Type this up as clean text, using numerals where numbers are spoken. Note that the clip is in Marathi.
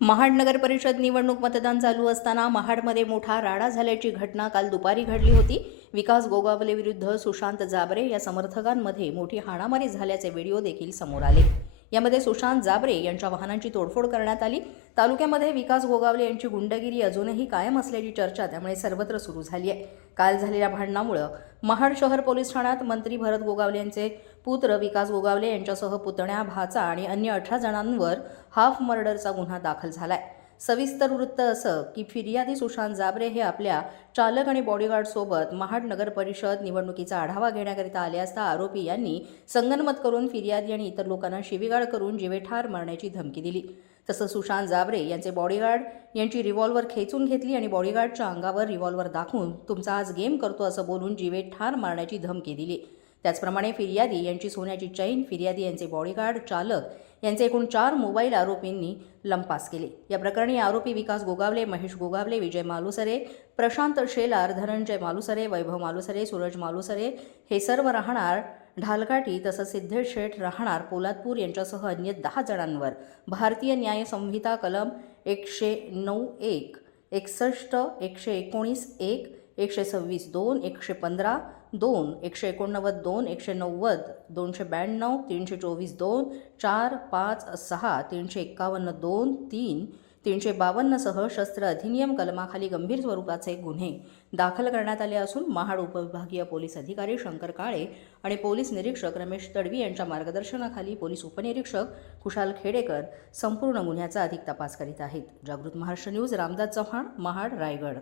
महाड नगर परिषद निवडणूक मतदान चालू असताना महाडमध्ये मोठा राडा झाल्याची घटना काल दुपारी घडली होती। विकास गोगावले विरुद्ध सुशांत जाबरे या समर्थकांमध्ये मोठी हाणामारी झाल्याचे व्हिडिओ देखील समोर आले। यामध्ये सुशांत जाबरे यांच्या वाहनांची तोडफोड करण्यात आली। तालुक्यामध्ये विकास गोगावले यांची गुंडगिरी अजूनही कायम असल्याची चर्चा त्यामुळे सर्वत्र सुरू झाली आहे। काल झालेल्या भांडणामुळे महाड शहर पोलीस ठाण्यात मंत्री भरत गोगावले यांचे पुत्र विकास गोगावले यांच्यासह पुतण्या, भाचा आणि अन्य 18 जणांवर हाफ मर्डरचा गुन्हा दाखल झालाय। सविस्तर वृत्त असं की फिर्यादी सुशांत जाबरे हे आपल्या चालक आणि बॉडीगार्ड सोबत महाड नगर परिषद निवडणुकीचा आढावा घेण्याकरिता आले असता आरोपी यांनी संगनमत करून फिर्यादी आणि इतर लोकांना शिवीगाळ करून जीवेठार मारण्याची धमकी दिली। तसंच सुशांत जाबरे यांचे बॉडीगार्ड यांची रिव्हॉल्वर खेचून घेतली आणि बॉडीगार्डच्या अंगावर रिव्हॉल्वर दाखवून तुमचा आज गेम करतो असं बोलून जीवेठार मारण्याची धमकी दिली। त्याचप्रमाणे फिर्यादी यांची सोन्याची चैन, फिर्यादी यांचे बॉडीगार्ड, चालक यांचे एकूण 4 मोबाईल आरोपींनी लंपास केले। या प्रकरणी आरोपी विकास गोगावले, महेश गोगावले, विजय मालुसरे, प्रशांत शेलार, धनंजय मालुसरे, वैभव मालुसरे, सूरज मालुसरे हे सर्व राहणार ढालकाटी तसंच सिद्धेश शेठ राहणार पोलादपूर यांच्यासह अन्य 10 जणांवर भारतीय न्याय संहिता कलम 109(1), 61, 119(1), 126(2), 115(2), 189(2), 190, 292, 324(2), 4, 5, 6, 351(2), 3, 352 सह शस्त्र अधिनियम कलमाखाली गंभीर स्वरूपाचे गुन्हे दाखल करण्यात आले असून महाड उपविभागीय पोलीस अधिकारी शंकर काळे आणि पोलीस निरीक्षक रमेश तडवी यांच्या मार्गदर्शनाखाली पोलीस उपनिरीक्षक कुशाल खेडेकर संपूर्ण गुन्ह्याचा अधिक तपास करीत आहेत। जागृत महाराष्ट्र न्यूज, रामदास चव्हाण, महाड, रायगड।